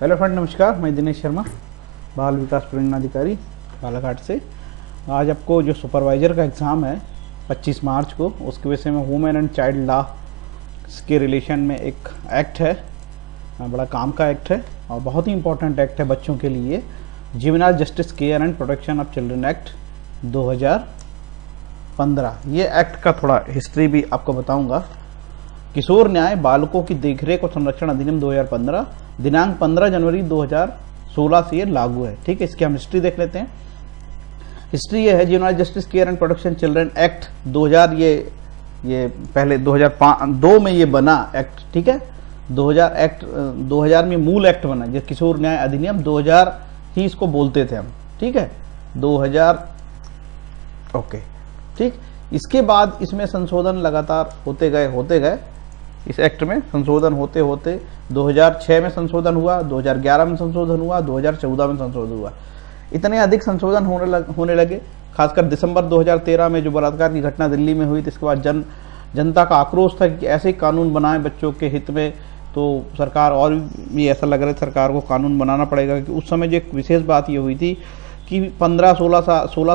Hello friend, नमस्कार। मैं दिनेश शर्मा, बाल विकास परियोजना अधिकारी बालाघाट से। आज आपको जो सुपरवाइज़र का एग्ज़ाम है 25 मार्च को, उसके विषय में वुमेन एंड चाइल्ड लॉ के रिलेशन में एक एक्ट है, बड़ा काम का एक्ट है और बहुत ही इंपॉर्टेंट एक्ट है बच्चों के लिए। Juvenile justice care and protection of children act 2015। ये एक्ट का थोड़ा हिस्ट्री भी आपको बताऊंगा। किशोर न्याय बालकों की देखरेख और संरक्षण अधिनियम 2015 दिनांक 15 जनवरी 2016 से ये लागू है। ठीक है, इसकी हम हिस्ट्री देख लेते हैं। हिस्ट्री ये है, juvenile justice care and protection children act 2000, ये पहले 2002 में ये बना एक्ट। ठीक है, 2000 में मूल एक्ट बना, जो किशोर न्याय अधिनियम 2000 ही इसको बोलते थे हम। ठीक है, 2000। ओके, ठीक। इसके बाद इसमें संशोधन लगातार होते गए। इस एक्ट में संशोधन होते होते 2006 में संशोधन हुआ, 2011 में संशोधन हुआ, 2014 में संशोधन हुआ। इतने अधिक संशोधन होने लगे, खासकर दिसंबर 2013 में जो बलात्कार की घटना दिल्ली में हुई थी। इसके बाद जनता का आक्रोश था कि ऐसे कानून बनाए बच्चों के हित में, तो सरकार और भी ऐसा लग रहा है सरकार को कानून बनाना पड़ेगा। कि उस समय जो एक विशेष बात ये हुई थी कि 16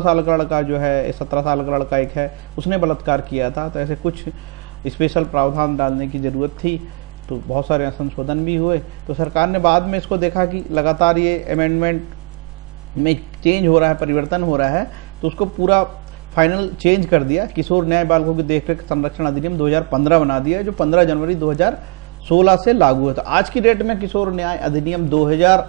साल का लड़का जो है, 17 साल का लड़का एक है, उसने बलात्कार किया था, तो ऐसे कुछ स्पेशल प्रावधान डालने की ज़रूरत थी। तो बहुत सारे संशोधन भी हुए। तो सरकार ने बाद में इसको देखा कि लगातार ये अमेंडमेंट में चेंज हो रहा है, परिवर्तन हो रहा है, तो उसको पूरा फाइनल चेंज कर दिया। किशोर न्याय बालकों की देखरेख संरक्षण अधिनियम 2015 बना दिया, जो 15 जनवरी 2016 से लागू है। तो आज की डेट में किशोर न्याय अधिनियम 2000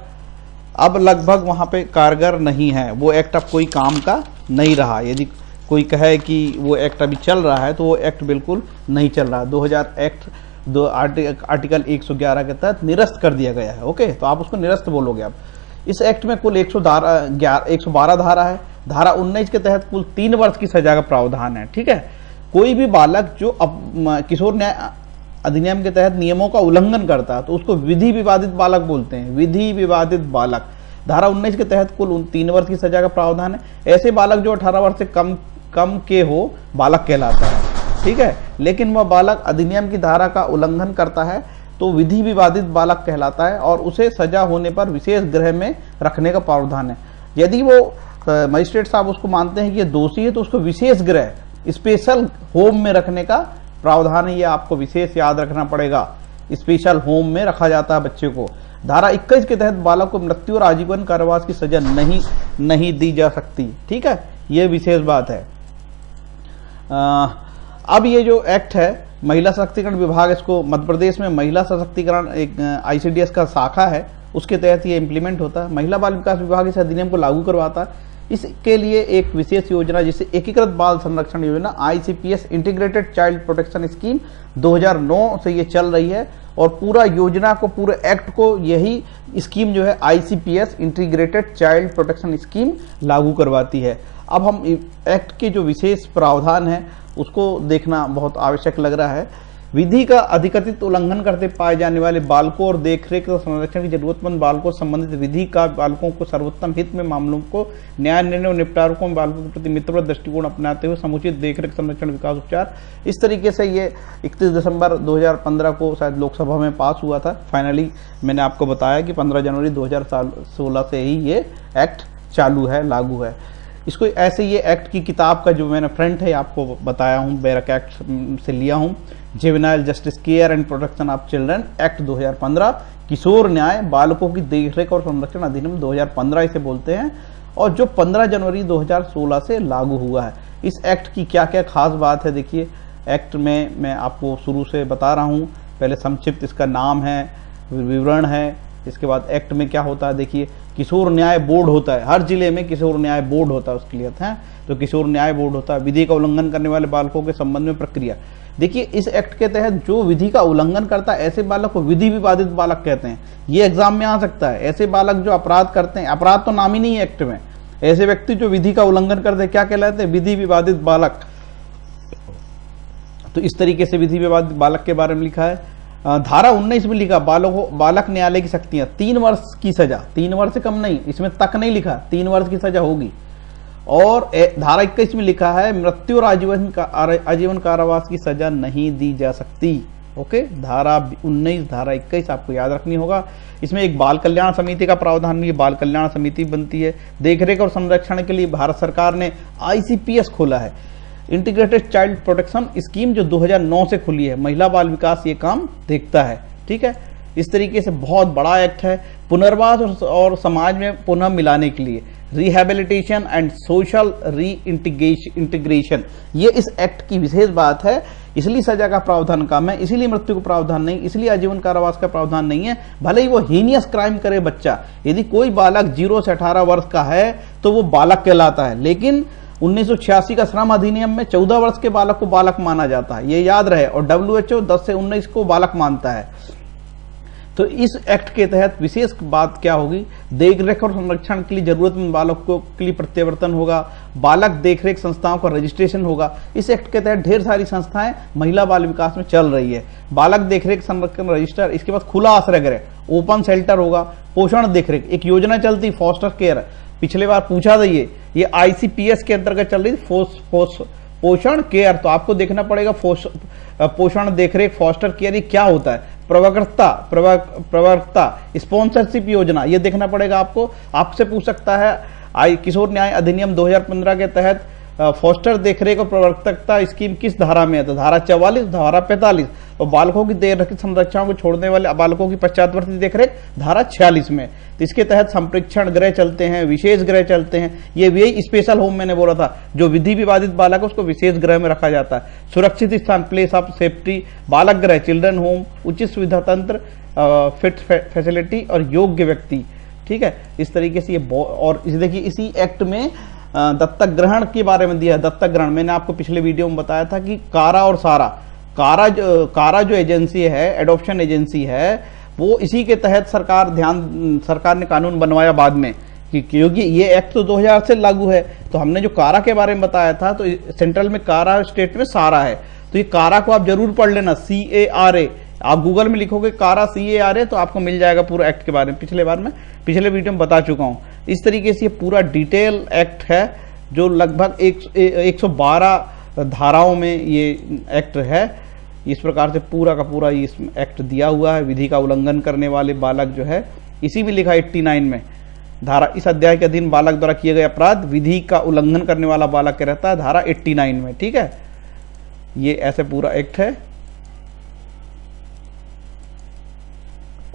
अब लगभग वहाँ पे कारगर नहीं है। वो एक्ट अब कोई काम का नहीं रहा। यदि कोई कहे कि वो एक्ट अभी चल रहा है, तो वो एक्ट बिल्कुल नहीं चल रहा। 2000 एक्ट आर्टिकल 111 के तहत निरस्त कर दिया गया है। ओके, तो आप उसको निरस्त बोलोगे। अब इस एक्ट में कुल 112 धारा है। धारा 19 के तहत कुल 3 वर्ष की सजा का प्रावधान है। ठीक है, कोई भी बालक जो किशोर न्याय अधिनियम के तहत नियमों का उल्लंघन करता है, तो उसको विधि विवादित बालक बोलते हैं। विधि विवादित बालक, धारा 19 के तहत कुल 3 वर्ष की सजा का प्रावधान है। ऐसे बालक जो 18 वर्ष से कम के हो, बालक कहलाता है। ठीक है, लेकिन वह बालक अधिनियम की धारा का उल्लंघन करता है तो विधि विवादित बालक कहलाता है और उसे सजा होने पर विशेष गृह में रखने का प्रावधान है। यदि वो मजिस्ट्रेट साहब उसको मानते हैं कि ये दोषी है, तो उसको विशेष गृह, स्पेशल होम में रखने का प्रावधान है। ये आपको विशेष याद रखना पड़ेगा। स्पेशल होम में रखा जाता है बच्चे को। धारा 21 के तहत बालक को मृत्यु और आजीवन कारावास की सजा नहीं दी जा सकती। ठीक है, ये विशेष बात है। अब ये जो एक्ट है, महिला सशक्तिकरण विभाग, इसको मध्य प्रदेश में महिला सशक्तिकरण एक ICDS का शाखा है, उसके तहत ये इम्प्लीमेंट होता है। महिला बाल विकास विभाग इस अधिनियम को लागू करवाता है। इसके लिए एक विशेष योजना, जिसे एकीकृत बाल संरक्षण योजना ICPS integrated child protection scheme 2009 से ये चल रही है। और पूरा योजना को, पूरे एक्ट को यही स्कीम जो है ICPS integrated child protection scheme लागू करवाती है। अब हम एक्ट के जो विशेष प्रावधान है उसको देखना बहुत आवश्यक लग रहा है। विधि का अधिकथित उल्लंघन करते पाए जाने वाले बालकों और देखरेख और संरक्षण की जरूरतमंद बालकों से संबंधित विधि का बालकों को सर्वोत्तम हित में मामलों को न्याय निर्णय और निपटारों में बालकों के प्रति मित्रवत दृष्टिकोण अपनाते हुए समुचित देखरेख, संरक्षण, विकास, उपचार, इस तरीके से ये 31 दिसंबर 2015 को शायद लोकसभा में पास हुआ था। फाइनली मैंने आपको बताया कि 15 जनवरी 2016 से ही ये एक्ट चालू है, लागू है। इसको ऐसे ये एक्ट की किताब का जो मैंने फ्रंट है आपको बताया हूँ, बैरक एक्ट से लिया हूँ। Juvenile justice care and protection of children act 2015, किशोर न्याय बालकों की देखरेख और संरक्षण अधिनियम 2015 इसे बोलते हैं, और जो 15 जनवरी 2016 से लागू हुआ है। इस एक्ट की क्या क्या खास बात है, देखिए। एक्ट में मैं आपको शुरू से बता रहा हूँ। पहले संक्षिप्त इसका नाम है, विवरण है। इसके बाद एक्ट में क्या होता है, देखिए। किशोर न्याय बोर्ड होता है, हर जिले में किशोर न्याय बोर्ड होता है, उसके लिए है। तो किशोर न्याय बोर्ड होता है। विधि का उल्लंघन करने वाले बालकों के संबंध में प्रक्रिया, देखिए। इस एक्ट के तहत जो विधि का उल्लंघन करता है, ऐसे बालक को विधि विवादित बालक कहते हैं। ये एग्जाम में आ सकता है। ऐसे बालक जो अपराध करते हैं, अपराध तो नाम ही नहीं है एक्ट में, ऐसे व्यक्ति जो विधि का उल्लंघन करते हैं, क्या कहलाते हैं? विधि विवादित बालक। तो इस तरीके से विधि विवादित बालक के बारे में लिखा है। धारा 19 में लिखा, बालक न्यायालय की शक्तियां, 3 वर्ष की सजा, 3 वर्ष से कम नहीं, इसमें तक नहीं लिखा, 3 वर्ष की सजा होगी। और धारा 21 में लिखा है, मृत्यु और आजीवन कारावास की सजा नहीं दी जा सकती। ओके, धारा 19, धारा 21 आपको याद रखनी होगा। इसमें एक बाल कल्याण समिति का प्रावधान भी है, बाल कल्याण समिति बनती है। देखरेख और संरक्षण के लिए भारत सरकार ने ICPS खोला है, इंटीग्रेटेड चाइल्ड प्रोटेक्शन स्कीम, जो 2009 से खुली है। महिला बाल विकास ये काम देखता है, ठीक है। इस तरीके से बहुत बड़ा एक्ट है, पुनर्वास और समाज में पुनः मिलाने के लिए, रिहेबिलिटेशन एंड सोशल री इंटीग्रेशन, ये इस एक्ट की विशेष बात है। इसलिए सजा का प्रावधान कम है, इसीलिए मृत्यु का प्रावधान नहीं, इसलिए आजीवन कारावास का प्रावधान नहीं है। भले ही वो हीनियस क्राइम करे बच्चा, यदि कोई बालक 0 से 18 वर्ष का है तो वो बालक कहलाता है, लेकिन 1986 का श्रम अधिनियम में 14 वर्ष के बालक को बालक माना जाता है, ये याद रहे। और WHO 10 से 19 को बालक मानता है। तो इस एक्ट के तहत विशेष बात क्या होगी, देखरेख और संरक्षण के लिए जरूरतमंद बालकों के लिए प्रत्यावर्तन होगा, बालक देखरेख संस्थाओं का रजिस्ट्रेशन होगा। इस एक्ट के तहत ढेर सारी संस्थाएं महिला बाल विकास में चल रही है। बालक देखरेख संरक्षण रजिस्टर, इसके बाद खुला आश्रय गृह, ओपन शेल्टर होगा, पोषण देखरेख, एक योजना चलती फॉस्टर केयर, पिछले बार पूछा था ये ICPS के अंतर्गत चल रही पोषण केयर। तो आपको देखना पड़ेगा पोषण देखरेख फॉस्टर केयर ये क्या होता है। प्रवक्ता स्पॉन्सरशिप योजना, ये देखना पड़ेगा आपको। आपसे पूछ सकता है किशोर न्याय अधिनियम 2015 के तहत फॉस्टर देखरेख और प्रवर्तकता स्कीम किस धारा में है, तो धारा 44, धारा 45। और बालकों की देखरेख संरक्षण को छोड़ने वाले बालकों की पश्चातवर्ती देखरेख धारा 46 में। तो इसके तहत संप्रेक्षण गृह चलते हैं, विशेष गृह चलते हैं। ये वही स्पेशल होम मैंने बोला था, जो विधि विवादित बालक है उसको विशेष गृह में रखा जाता है। सुरक्षित स्थान, प्लेस ऑफ सेफ्टी, बालक गृह, चिल्ड्रन होम, उचित सुविधा तंत्र, फिट फैसिलिटी और योग्य व्यक्ति, ठीक है। इस तरीके से ये और देखिए इसी एक्ट में दत्तक ग्रहण के बारे में दिया है। दत्तक ग्रहण मैंने आपको पिछले वीडियो में बताया था कि कारा और सारा, कारा जो एजेंसी है, एडॉप्शन एजेंसी है, वो इसी के तहत सरकार ने कानून बनवाया बाद में, क्योंकि ये एक्ट तो 2000 से लागू है। तो हमने जो कारा के बारे में बताया था, तो सेंट्रल में कारा, स्टेट में सारा है। तो ये कारा को आप जरूर पढ़ लेना, CARA। आप गूगल में लिखोगे कारा CARA तो आपको मिल जाएगा पूरा एक्ट के बारे में। पिछले वीडियो में बता चुका हूं। इस तरीके से ये पूरा डिटेल एक्ट है, जो लगभग 112 धाराओं में ये एक्ट है। इस प्रकार से पूरा का पूरा ये एक्ट दिया हुआ है। विधि का उल्लंघन करने वाले बालक जो है, इसी में लिखा 89 में धारा, इस अध्याय के अधीन बालक द्वारा किए गए अपराध, विधि का उल्लंघन करने वाला बालक रहता है धारा 89 में, ठीक है। ये ऐसे पूरा एक्ट है।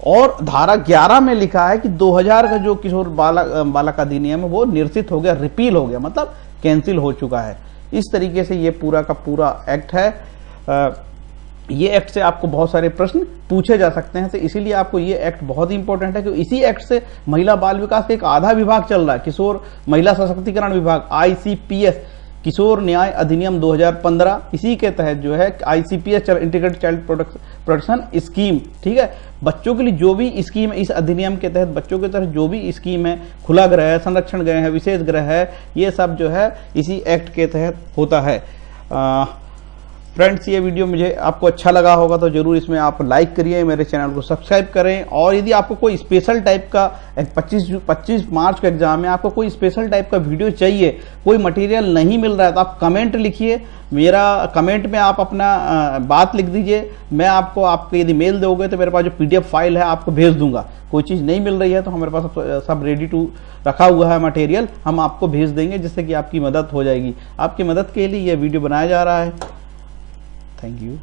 और धारा 11 में लिखा है कि 2000 का जो किशोर बालक अधिनियम है वो निरसित हो गया, रिपील हो गया, मतलब कैंसिल हो चुका है। इस तरीके से ये पूरा का पूरा एक्ट है। ये एक्ट से आपको बहुत सारे प्रश्न पूछे जा सकते हैं, तो इसीलिए आपको ये एक्ट बहुत ही इंपॉर्टेंट है, क्योंकि इसी एक्ट से महिला बाल विकास का एक आधा विभाग चल रहा है, किशोर महिला सशक्तिकरण विभाग, ICPS, किशोर न्याय अधिनियम 2015, इसी के तहत जो है ICPS integrated child protection scheme, ठीक है। बच्चों के लिए जो भी स्कीम है इस अधिनियम के तहत, बच्चों के तहत जो भी स्कीम है, खुला गृह है, संरक्षण गृह है, विशेष गृह है, ये सब जो है इसी एक्ट के तहत होता है। फ्रेंड्स, ये वीडियो मुझे आपको अच्छा लगा होगा तो जरूर इसमें आप लाइक करिए, मेरे चैनल को सब्सक्राइब करें। और यदि आपको कोई स्पेशल टाइप का 25 मार्च का एग्जाम है, आपको कोई स्पेशल टाइप का वीडियो चाहिए, कोई मटेरियल नहीं मिल रहा है, तो आप कमेंट लिखिए। मेरा कमेंट में आप अपना बात लिख दीजिए, मैं आपको यदि मेल दोगे तो मेरे पास जो PDF फाइल है आपको भेज दूंगा। कोई चीज़ नहीं मिल रही है तो हमारे पास सब रेडी टू रखा हुआ है मटेरियल, हम आपको भेज देंगे, जिससे कि आपकी मदद हो जाएगी। आपकी मदद के लिए यह वीडियो बनाया जा रहा है। Thank you.